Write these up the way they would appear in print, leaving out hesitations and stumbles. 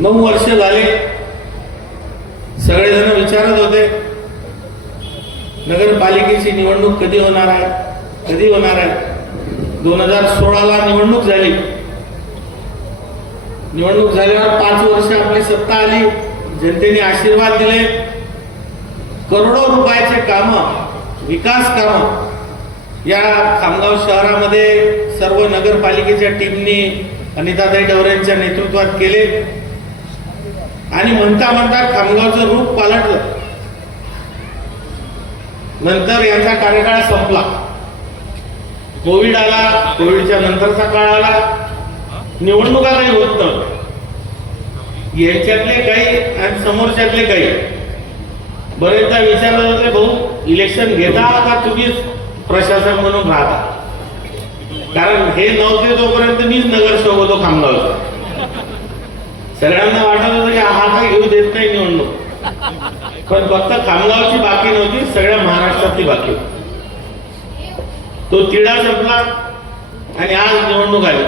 9 वर्ष झाले. सगळेजण विचारत होते नगरपालिकेची निवडणूक कधी होणार आहे, कधी होणार आहे. 2016ला निवडणूक झाली. निवडणूक झाल्यावर 5 वर्ष आपली सत्ता आली. जनतेने आशीर्वाद दिले. करोडो रुपयाचे काम, विकास काम या खामगाव शहरामध्ये सर्व नगरपालिकेच्या टीमनी अनिताताई डवरेंच्या नेतृत्वात केले. आणि म्हणता म्हणता खामगावचं रूप पालटलं. नंतर यांचा कार्यकाळ संपला. कोविड आला. कोविडच्या नंतरचा काळ आला. निवडणुका काही होत नव्हत्या. यांच्यातले काही आणि समोरच्यातले काही बरेचदा विचारलं होते, भाऊ इलेक्शन घेता का तुम्हीच प्रशासन म्हणून राहता. कारण हे नव्हते तोपर्यंत मीच नगरसेवक होतो खामगावचा. सगळ्यांना वाटत होतं की हा काही घेऊ देत नाही निवडणूक. पण फक्त खामगावची बाकी नव्हती, सगळ्या महाराष्ट्रातली बाकी होती. तो तिढा संपला आणि आज निवडणूक आली.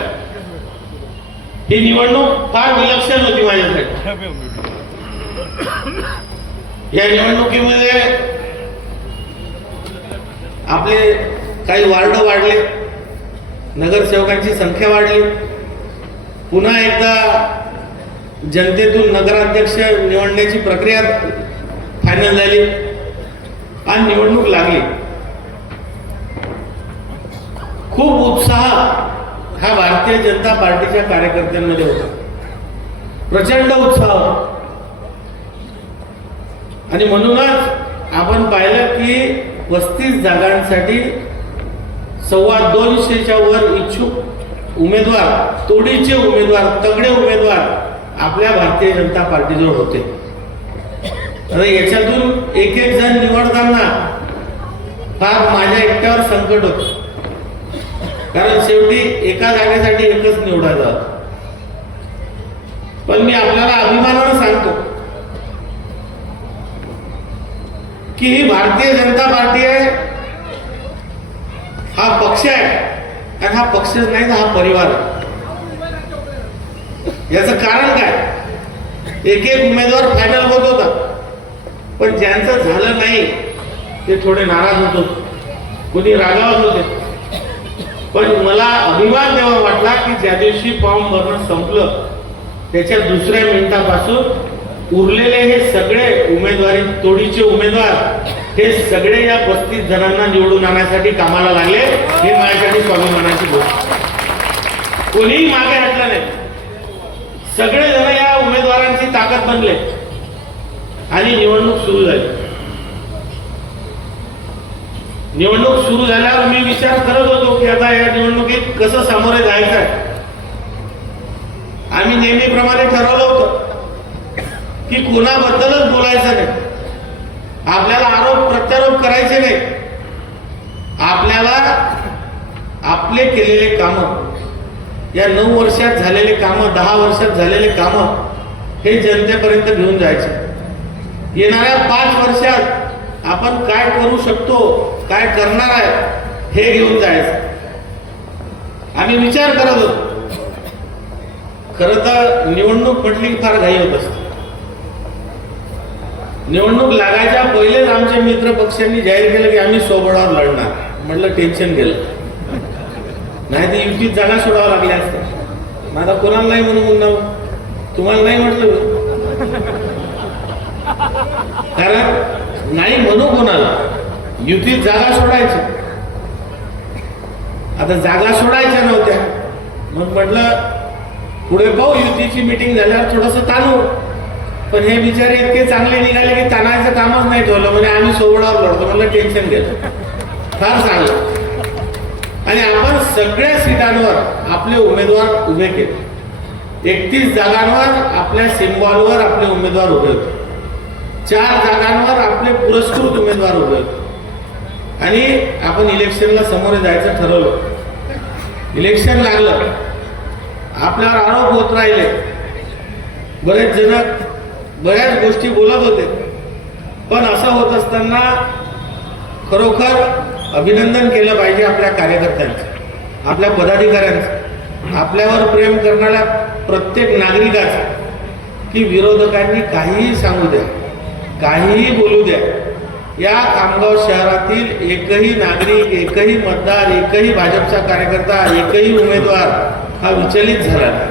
ही निवडणूक फार विलक्षण होती माझ्यासाठी. या निवडणुकीमध्ये आपले काही वार्ड वाढले, नगरसेवकांची संख्या वाढली. पुन्हा एकदा जनतेतून नगराध्यक्ष निवडण्याची प्रक्रिया फायनल झाली आणि निवडणूक लागली. खूप उत्साह हा भारतीय जनता पार्टीच्या कार्यकर्त्यांमध्ये होता. प्रचंड उत्साह. आणि म्हणूनच आपण पाहिलं की 35 जागांसाठी 225च्या वर इच्छुक उमेदवार, तोडीचे उमेदवार, तगडे उमेदवार आपल्या भारतीय जनता पार्टीजवळ होते. आता याच्यातून एक एक जण निवडताना फार माझ्या एकट्यावर संकट होतं. कारण शेवटी एका जागेसाठी एकच निवडायचा होता. पण मी आपल्याला अभिमानानं सांगतो की ही भारतीय जनता पार्टी आहे. हा पक्ष आहे. आणि हा पक्षच नाही तर हा परिवार आहे. याचं कारण काय, एक एक उमेदवार फायनल होत होता. पण ज्यांचं झालं नाही ते थोडे नाराज होत होते, कोणी रागावत होते. पण मला अभिमान तेव्हा वाटला की ज्या दिवशी फॉर्म भरणं संपलं त्याच्या दुसऱ्या मिनिटापासून उरलेले हे सगळे उमेदवारी, तोडीचे उमेदवार हे सगळे या 35 जणांना निवडून आणण्यासाठी कामाला लागले. हे माझ्यासाठी स्वाभिमानाची गोष्ट. कोणीही मागे हटलं नाही. सगळे जण या उमेदवारांची ताकद बनले आणि निवडणूक सुरू झाली. निवडणूक सुरू झाल्यावर मी विचार करत होतो की आता या निवडणुकीत कसं सामोरे जायचं आहे. आम्ही नेहमीप्रमाणे ठरवलं होतं की कोणाबद्दलच बोलायचं नाही, आपल्याला आरोप प्रत्यारोप करायचे नाही. आपल्याला आपले केलेले कामं, या 9 वर्षात झालेले कामं, 10 वर्षात झालेले कामं हे जनतेपर्यंत घेऊन जायचे. येणाऱ्या 5 वर्षात आपण काय करू शकतो, काय करणार आहे हे घेऊन जायचं. आम्ही विचार करत होतो. खरं तर निवडणूक म्हटली फार घाई होत असते. निवडणूक लागायच्या पहिलेच आमच्या मित्र पक्षांनी जाहीर केलं की आम्ही स्वबळावर लढणार. म्हटलं टेन्शन गेलं, नाही तर युतीत जागा सोडावं लागल्या असतात. माझा कोणाला नाही म्हणून म्हणणं, तुम्हाला नाही म्हटलं. कारण नाही म्हणू कोणाला, युतीत जागा सोडायची. आता जागा सोडायच्या नव्हत्या, मग म्हटलं पुढे पाहू, युतीची मीटिंग झाल्यावर थोडंसं ताणू. पण हे बिचारे इतके चांगले निघाले की ताणायचं कामच नाही ठेवलं. म्हणजे आम्ही सोबळावर लढतो. म्हटलं टेन्शन घेतो, फार चांगलं. आणि आपण सगळ्या सीटांवर आपले उमेदवार उभे केले. 31 जागांवर आपल्या सिम्बॉलवर आपले उमेदवार उभे होते. 4 जागांवर आपले पुरस्कृत उमेदवार उभे होते. आणि आपण इलेक्शनला समोर जायचं ठरवलं. इलेक्शन लागलं, आपल्यावर आरोप होत राहिले. बरेच जण बऱ्याच गोष्टी बोलत होते. पण असं होत असताना खरोखर अभिनंदन केलं पाहिजे आपल्या कार्यकर्त्यांचं, आपल्या पदाधिकाऱ्यांचं, आपल्यावर प्रेम करणाऱ्या प्रत्येक नागरिकाचं की विरोधकांनी काहीही सांगू द्या, काहीही बोलू द्या, या खामगाव शहरातील एकही नागरिक, एकही मतदार, एकही भाजपचा कार्यकर्ता, एकही उमेदवार हा विचलित झाला नाही.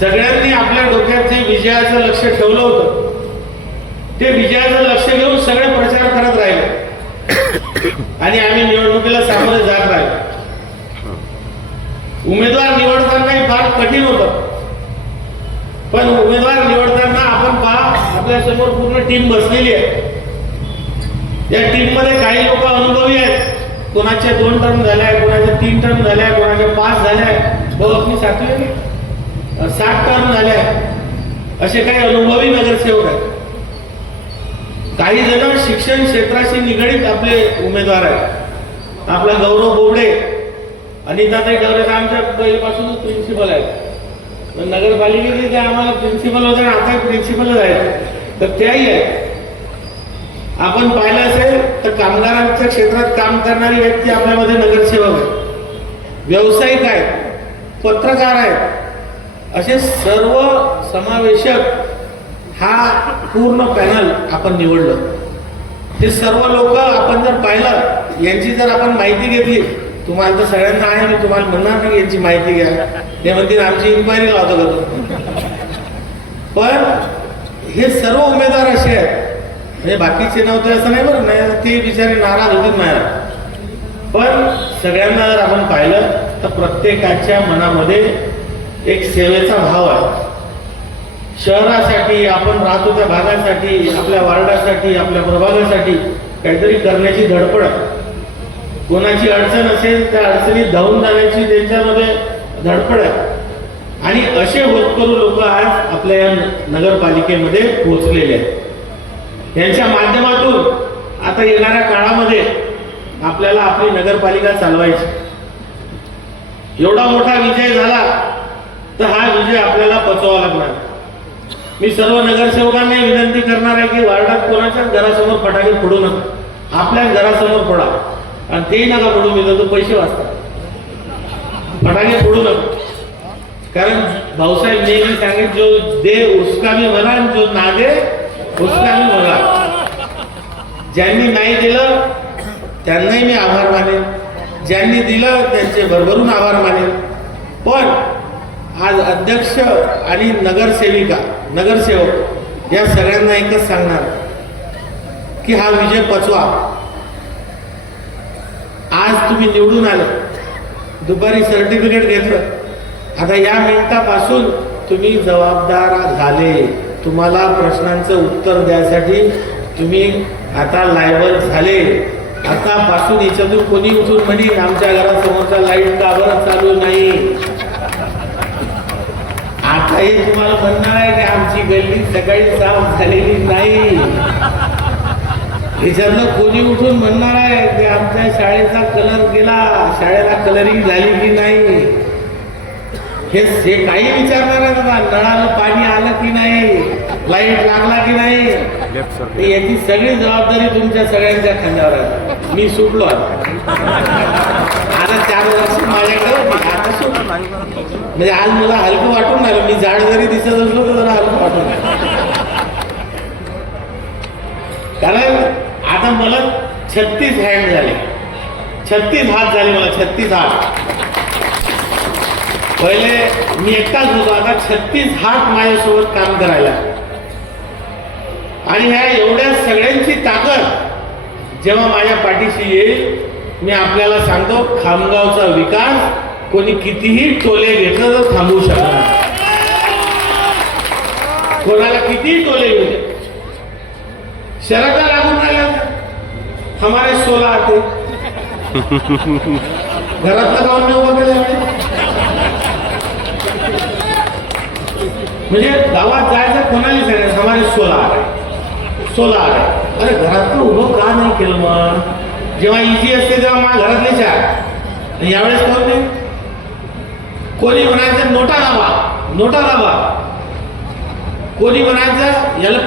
सगळ्यांनी आपल्या डोक्यात जे विजयाचं लक्ष ठेवलं होतं ते विजयाचं लक्ष घेऊन सगळे प्रचार करत राहिले आणि आम्ही निवडणुकीला सामोरे जात राहिलो. उमेदवार निवडतानाही फार कठीण होतं, पण उमेदवार निवडताना आपण पहा आपल्यासमोर पूर्ण टीम बसलेली आहे. या टीम मध्ये काही लोक अनुभवी आहेत, कोणाच्या 2 टर्म झाल्या, कोणाच्या 3 टर्म झाल्या, कोणाच्या 5 झाल्या, आपली 7 टर्म झाल्या. असे काही अनुभवी नगरसेवक आहेत. काही जण शिक्षण क्षेत्राशी निगडीत आपले उमेदवार आहेत. आपला गौरव बोबडे, अनिताताई डवरे आमच्या पहिल्यापासूनच प्रिन्सिपल आहेत. नगरपालिकेचे ते आम्हाला प्रिन्सिपल होते, आता प्रिन्सिपलच आहेत, तर त्याही आहेत. आपण पाहिलं असेल तर कामगारांच्या क्षेत्रात काम करणारी व्यक्ती आपल्यामध्ये नगरसेवक आहे, व्यावसायिक आहेत, पत्रकार आहेत. असे सर्व समावेशक हा पूर्ण पॅनल आपण निवडलं. ते सर्व लोक आपण जर पाहिलं, यांची जर आपण माहिती घेतली, तुम्हाला तर सगळ्यांना आहे, मी तुम्हाला म्हणणार नाही यांची माहिती घ्या, ते म्हणतील आमची इन्क्वायरी लावतो का. पण हे सर्व उमेदवार असे आहेत, म्हणजे बाकीचे नव्हते असं नाही, बरं नाही, ते बिचारे नाराज होते नाही. पण सगळ्यांना जर आपण पाहिलं तर प्रत्येकाच्या मनामध्ये एक सेवेचा भाव आहे. शहरासाठी, आपण राहतो त्या भागासाठी, आपल्या वार्डासाठी, आपल्या प्रभागासाठी काहीतरी करण्याची धडपड आहे. कोणाची अडचण असेल त्या अडचणीत धावून जाण्याची त्यांच्यामध्ये धडपड आहे. आणि असे होतकरू लोक आज आपल्या या नगरपालिकेमध्ये पोहोचलेले आहेत. यांच्या माध्यमातून आता येणाऱ्या काळामध्ये आपल्याला आपली नगरपालिका चालवायची. एवढा मोठा विजय झाला तर हा विजय आपल्याला पचवावा लागणार. मी सर्व नगरसेवकांना विनंती करणार आहे की वार्डात कोणाच्याच घरासमोर फटाके फोडू नका, आपल्याच घरासमोर फोडा. आणि तेही नका फोडू, मी तो पैसे वाचतात, फटाके फोडू नका. कारण भाऊसाहेब नेहमी सांगितले, जो दे उसका भी भला, जो ना दे उसका भी भला. ज्यांनी नाही दिलं त्यांनाही मी आभार मानेन, ज्यांनी दिलं त्यांचे भरभरून आभार मानेन. पण आज अध्यक्ष आणि नगरसेविका, नगरसेवक या सगळ्यांना एकच सांगणार की हा विजय पचवा. आज तुम्ही निवडून आले, दुपारी सर्टिफिकेट घेतलं, आता या मिनिटापासून तुम्ही जबाबदार झाले. तुम्हाला प्रश्नांचं उत्तर द्यासाठी तुम्ही आता लायबल झाले. आतापासून याच्यातून कोणी उठून म्हणेल आमच्या घरासमोरचा लाईट का बरं चालू नाही, आता हे तुम्हाला म्हणणार आहे की आमची गल्ली सकाळी साफ झालेली नाही. याच्यातलं कोणी उठून म्हणणार आहे की आमच्या शाळेचा कलर गेला, शाळेला कलरिंग झाली की नाही. हे काही विचारणार आहे बाबा, नळाला पाणी आलं की नाही, लाईट लागला की नाही. याची सगळी जबाबदारी तुमच्या सगळ्यांच्या खांद्यावर आहे. मी सुटलो आता 4 वर्ष माझ्याकडे, म्हणजे आज मला हलकं वाटून राहिलं. मी जाड जरी दिसत असलो तर जरा हलकं वाटून राहिलं. कारण आता मला 36 हँड झाले, 36 हात झाले मला, 36 हात. पहिले मी एकटाच होतो, आता 36 हात माझ्यासोबत काम करायला. आणि ह्या एवढ्या सगळ्यांची ताकद जेव्हा माझ्या पाठीशी येईल, मी आपल्याला सांगतो, खामगावचा विकास कोणी कितीही टोले घेतलं तर थांबवू शकणार. कोणाला कितीही टोले घेतले, शरता लागून राहिला, हमारे 16 आते घरातलं गाव मी उभं केलं. म्हणजे गावात जायचं कोणाला सांगायचं, हमारे 16 आ रहे. अरे घरातलं उभं का नाही केलं मग? जेव्हा इझी असते तेव्हा मला घरातले 4, यावेळेस कोण नाही. कोणी म्हणायचं नोटा लावा, नोटा लावा. कोणी म्हणायचं याला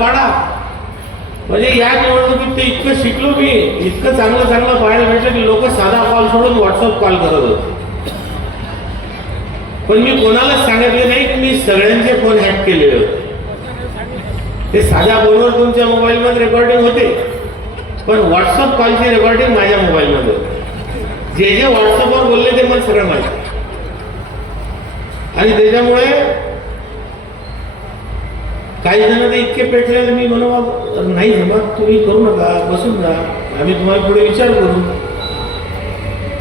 पाडा. म्हणजे या निवडणुकीत ते इतकं शिकलो मी, इतकं चांगलं पाहायला भेटलं की लोक साधा कॉल सोडून व्हॉट्सअप कॉल करत होते. पण मी कोणालाच सांगितले नाही की मी सगळ्यांचे फोन हॅक केलेले होते. ते साध्या फोनवर तुमच्या मोबाईलमध्ये रेकॉर्डिंग होते, पण व्हॉट्सअप कॉलची रेकॉर्डिंग माझ्या मोबाईलमध्ये होते. जे जे व्हॉट्सअपवर बोलले ते मला सगळं माहिती. आणि त्याच्यामुळे काही जण तर इतके पेटले, मी म्हणू नाही जमत, तुम्ही करू नका, बसून जा, आम्ही तुम्हाला पुढे विचार करू.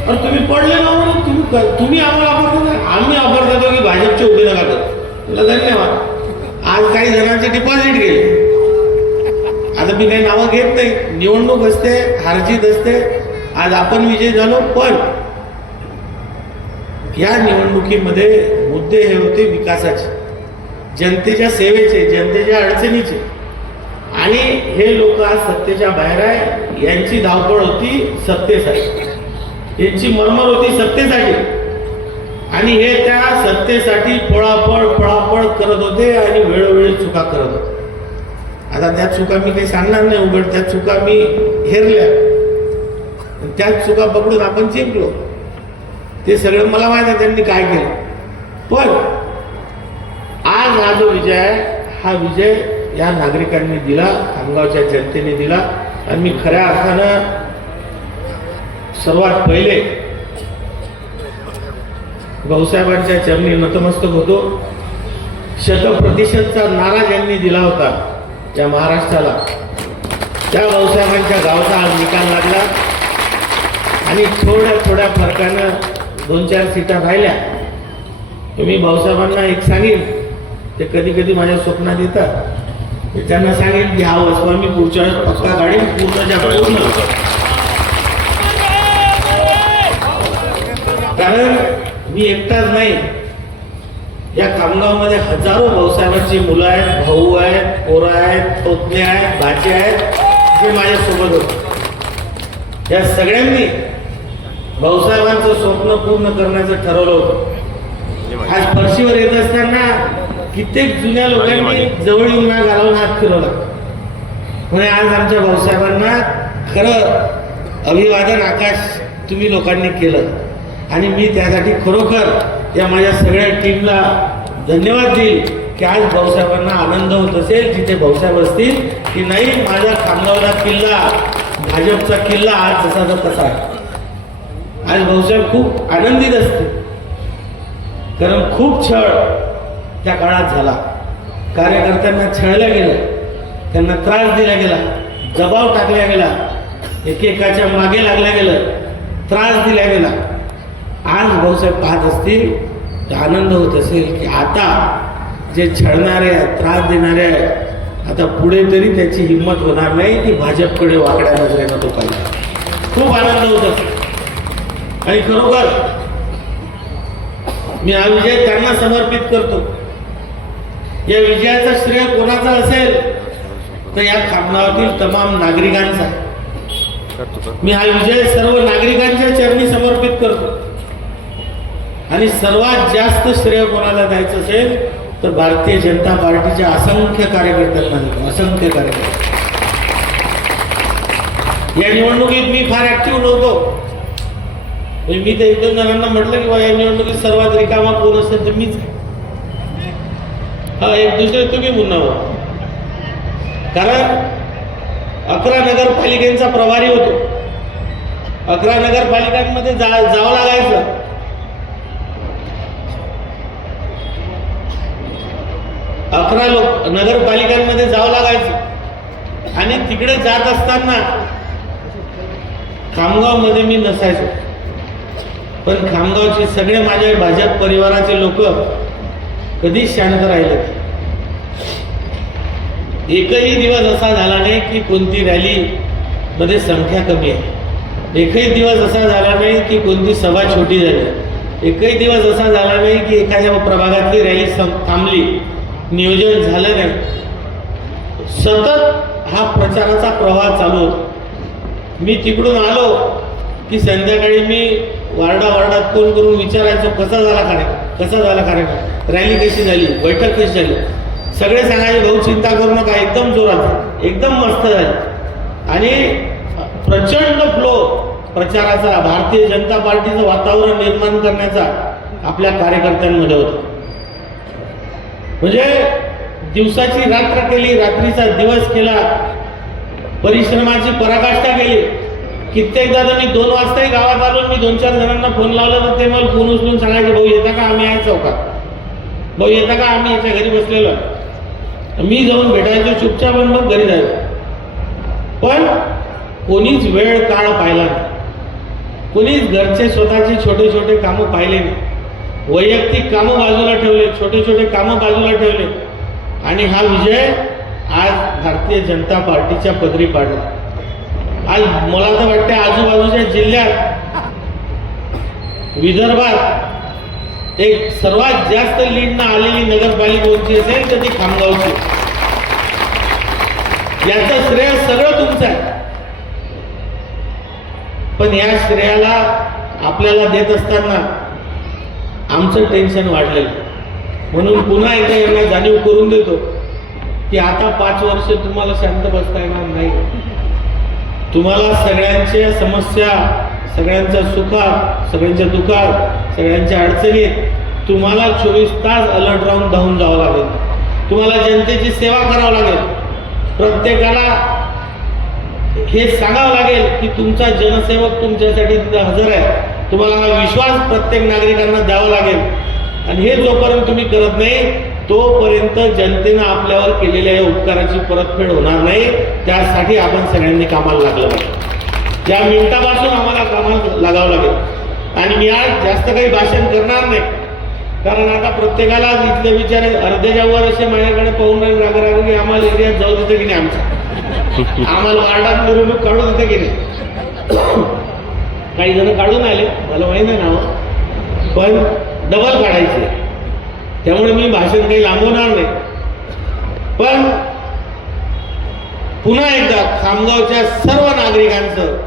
और तुम्ही पडले ना म्हणून तुम्ही आम्हाला ऑफर देता, आम्ही ऑफर देतो की भाजपचे उभे नका करू. तुला धन्यवाद. आज काही जणांचे डिपॉझिट गेले. आता मी काही नावं घेत नाही, निवडणूक असते, हारजीत असते. आज आपण विजय झालो, पण या निवडणुकीमध्ये मुद्दे हे होते विकासाचे, जनतेच्या सेवेचे, जनतेच्या अडचणीचे. आणि हे लोक आज सत्तेच्या बाहेर आहे. यांची धावपळ होती सत्तेसाठी, यांची मरमर होती सत्तेसाठी, आणि हे त्या सत्तेसाठी पळापळ करत होते आणि वेळोवेळी चुका करत होते. आता त्या चुका मी काही सांगणार नाही उघड, त्या चुका मी हेरल्या, त्याच चुका पकडून आपण जिंकलो. ते सगळं मला माहिती आहे त्यांनी काय केलं. पण आज हा जो विजय आहे, हा विजय या नागरिकांनी दिला, खामगावच्या जनतेने दिला. आणि मी खऱ्या अर्थानं सर्वात पहिले भाऊसाहेबांच्या चरणी नतमस्तक होतो. 100% नारा ज्यांनी दिला होता या महाराष्ट्राला, त्या भाऊसाहेबांच्या गावचा आज निकाल लागला. आणि थोड्या फरकानं 2-4 सीटा राहिल्या. मी भाऊसाहेबांना एक सांगेन, ते कधी कधी माझ्या स्वप्नात येतात. त्यांना सांगेन की हा वसवा मी पुढच्या पक्का काढेन, पूर्णच्या पूर्ण. कारण मी एकटाच नाही, या खामगावमध्ये हजारो भाऊसाहेबांची मुलं आहेत, भाऊ आहेत, पोरं आहेत, पोतणे आहेत, भाचे आहेत, जे माझ्यासोबत होते. या सगळ्यांनी भाऊसाहेबांचं स्वप्न पूर्ण करण्याचं ठरवलं होतं. आज फरशीवर येत असताना कित्येक जुन्या लोकांनी जवळ येऊन ना घालवून हात फिरवला. म्हणजे आज आमच्या भाऊसाहेबांना खरं अभिवादन आकाश तुम्ही लोकांनी केलं. आणि मी त्यासाठी खरोखर या माझ्या सगळ्या टीमला धन्यवाद देईल की आज भाऊसाहेबांना आनंद होत असेल, तिथे भाऊसाहेब असतील की नाही माझा खामगावला किल्ला, भाजपचा किल्ला आज जसा तसा आहे. आज भाऊसाहेब खूप आनंदित असते, कारण खूप छळ त्या काळात झाला. कार्यकर्त्यांना छळलं गेलं, त्यांना त्रास दिला गेला, दबाव टाकला गेला, एकेकाच्या मागे लागल्या गेलं, त्रास दिला गेला. आज भाऊसाहेब पाहत असतील, आनंद होत असेल की आता जे छळणारे, त्रास देणारे, आता पुढे तरी त्याची हिंमत होणार नाही की भाजपकडे वाकड्या नजरेनं तो पाहिजे. खूप आनंद होत असेल. आणि खरोखर मी हा विजय त्यांना समर्पित करतो. या विजयाचा श्रेय कोणाचा असेल तर या खामगावातील तमाम नागरिकांचा. मी हा विजय सर्व नागरिकांच्या चरणी समर्पित करतो. आणि सर्वात जास्त श्रेय कोणाला द्यायचं असेल तर भारतीय जनता पार्टीच्या असंख्य कार्यकर्त्यांना देतो, असंख्य कार्यकर्ते. या निवडणुकीत मी फार ऍक्टिव्ह नव्हतो. मी तर 1-2 जणांना म्हटलं की या निवडणुकीत सर्वात रिकामा कोण असेल तर मीच. हा एक दुसरे तुम्ही म्हणावं. कारण 11 नगरपालिकांचा प्रभारी होतो. 11 नगरपालिकांमध्ये जावं लागायचं. 11 नगरपालिकांमध्ये जावं लागायचं. आणि तिकडे जात असताना खामगावमध्ये मी नसायचो. पण खामगावचे सगळे माझ्या भाजप परिवाराचे लोक कधीच शांत राहिले. एकही दिवस असा झाला नाही की कोणती रॅली मध्ये संख्या कमी आहे. एकही दिवस असा झाला नाही की कोणती सभा छोटी झाली. एकही दिवस असा झाला नाही की एखाद्या प्रभागातली रॅली थांबली, नियोजन झालं नाही. सतत हा प्रचाराचा प्रवाह चालू होता. मी तिकडून आलो की संध्याकाळी मी वार्डात फोन करून विचारायचो कसा झाला कार्यक्रम, रॅली कशी झाली, बैठक कशी झाली. सगळे सांगायचे भाऊ चिंता करू नका, एकदम जोरात, एकदम मस्त झाली. आणि प्रचंड फ्लो प्रचाराचा, भारतीय जनता पार्टीचं वातावरण निर्माण करण्याचा आपल्या कार्यकर्त्यांमध्ये होतं. म्हणजे दिवसाची रात्र केली, रात्रीचा दिवस केला, परिश्रमाची पराकाष्ठा केली. कित्येकदा तर मी 2 वाजताही गावात आलो, मी 2-4 जणांना फोन लावला तर ते मला फोन उचलून सांगायचे, भाऊ येता का, आम्ही आहे चौकात, भाऊ येता का, आम्ही याच्या घरी बसलेलो आहे. मी जाऊन भेटायचो चुपचाप आणि मग घरी जायचो. पण कोणीच वेळ काळ पाहिला नाही, कोणीच घरचे स्वतःचे छोटे छोटे कामं पाहिले नाही, वैयक्तिक कामं बाजूला ठेवले, छोटे छोटे कामं बाजूला ठेवले आणि हा विजय आज भारतीय जनता पार्टीच्या पदरी पाडला. आज मला तर वाटते आजूबाजूच्या जिल्ह्यात, विदर्भात एक सर्वात जास्त लीडनं आलेली नगरपालिका कोणती असेल तर ती खामगावची. याचं श्रेय सगळं तुमचं आहे. पण या श्रेयाला आपल्याला देत असताना आमचं टेन्शन वाढलेलं. म्हणून पुन्हा एकदा यांना जाणीव करून देतो की आता 5 वर्ष तुम्हाला शांत बसता येणार नाही. तुम्हाला सगळ्यांच्या समस्या, सगळ्यांच्या सुखात, सगळ्यांच्या दुःखात, सगळ्यांच्या अडचणीत तुम्हाला 24 तास अलर्ट राहून धावून जावं लागेल. तुम्हाला जनतेची सेवा करावं लागेल. प्रत्येकाला हे सांगावं लागेल की तुमचा जनसेवक तुमच्यासाठी तिथे हजर आहे. तुम्हाला हा विश्वास प्रत्येक नागरिकांना द्यावा लागेल. आणि हे जोपर्यंत तुम्ही करत नाही तोपर्यंत जनतेनं आपल्यावर केलेल्या या उपकाराची परतफेड होणार नाही. त्यासाठी आपण सगळ्यांनी कामाला लागलं पाहिजे. या मिनिटापासून आम्हाला कामाला लागावं लागेल. आणि मी आज जास्त काही भाषण करणार नाही, कारण आता प्रत्येकाला इथले विचार अर्ध्याच्या वर असे माझ्याकडे पाहून राग की आम्हाला एरियात जाऊ देतं की नाही, आम्हाला वार्डात मिरवणूक काढू देतं की नाही. काही जण काढून आले, मला माहिती आहे नाव, पण डबल काढायचे. त्यामुळे मी भाषण काही लांबवणार नाही. पण पुन्हा एकदा खामगावच्या सर्व नागरिकांचं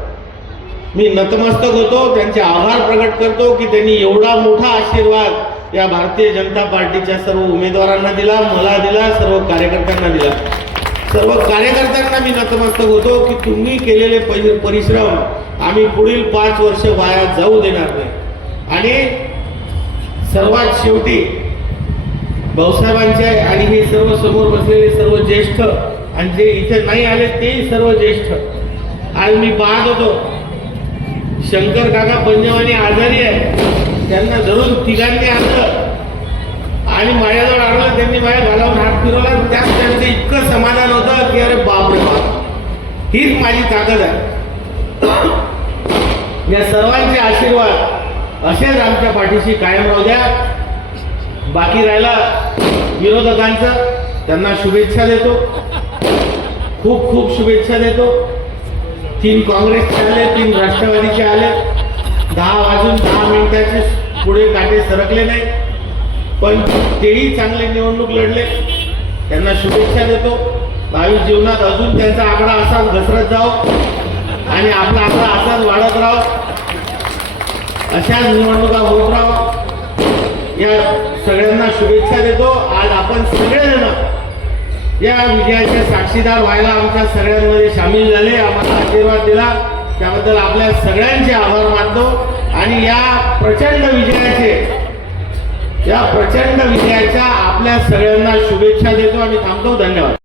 मी नतमस्तक होतो, त्यांचे आभार प्रकट करतो की त्यांनी एवढा मोठा आशीर्वाद या भारतीय जनता पार्टीच्या सर्व उमेदवारांना दिला, मला दिला, सर्व कार्यकर्त्यांना दिला. सर्व कार्यकर्त्यांना मी नतमस्तक होतो की तुम्ही केलेले परिश्रम आम्ही पुढील 5 वर्ष वाया जाऊ देणार नाही. आणि सर्वात शेवटी भाऊसाहेबांचे आणि हे सर्व समोर बसलेले सर्व ज्येष्ठ आणि जे इथे नाही आले तेही सर्व ज्येष्ठ, आज मी पाहत होतो शंकर काका पंजवानी आजारी आहे, त्यांना धरून तिघांनी आणलं आणि माझ्याजवळ आणलं. त्यांनी माझ्या घालावून हात फिरवला. त्यात त्यांचं इतकं समाधान होतं की अरे बापरे बाप, हीच माझी ताकद आहे. या सर्वांचे आशीर्वाद असेच आमच्या पाठीशी कायम राहू द्या. बाकी राहिला विरोधकांचं, त्यांना शुभेच्छा देतो, खूप खूप शुभेच्छा देतो. 3 काँग्रेसचे आले, 3 राष्ट्रवादीचे आले. 10 वाजून 10 मिनिटाचे पुढे काटे सरकले नाही, पण तेही चांगले निवडणूक लढले. त्यांना शुभेच्छा देतो. भावी जीवनात अजून त्यांचा आकडा असाच घसरत जाओ आणि आपला आकडा असाच वाढत राहो. अशाच निवडणुका होत राहो. या सगळ्यांना शुभेच्छा देतो. आज आपण सगळेजण या विजयाचे साक्षीदार व्हायला आमच्या सगळ्यांमध्ये सामील झाले, आम्हाला आशीर्वाद दिला, त्याबद्दल आपल्या सगळ्यांचे आभार मानतो. आणि या प्रचंड विजयाच्या आपल्या सगळ्यांना शुभेच्छा देतो आणि थांबतो. धन्यवाद.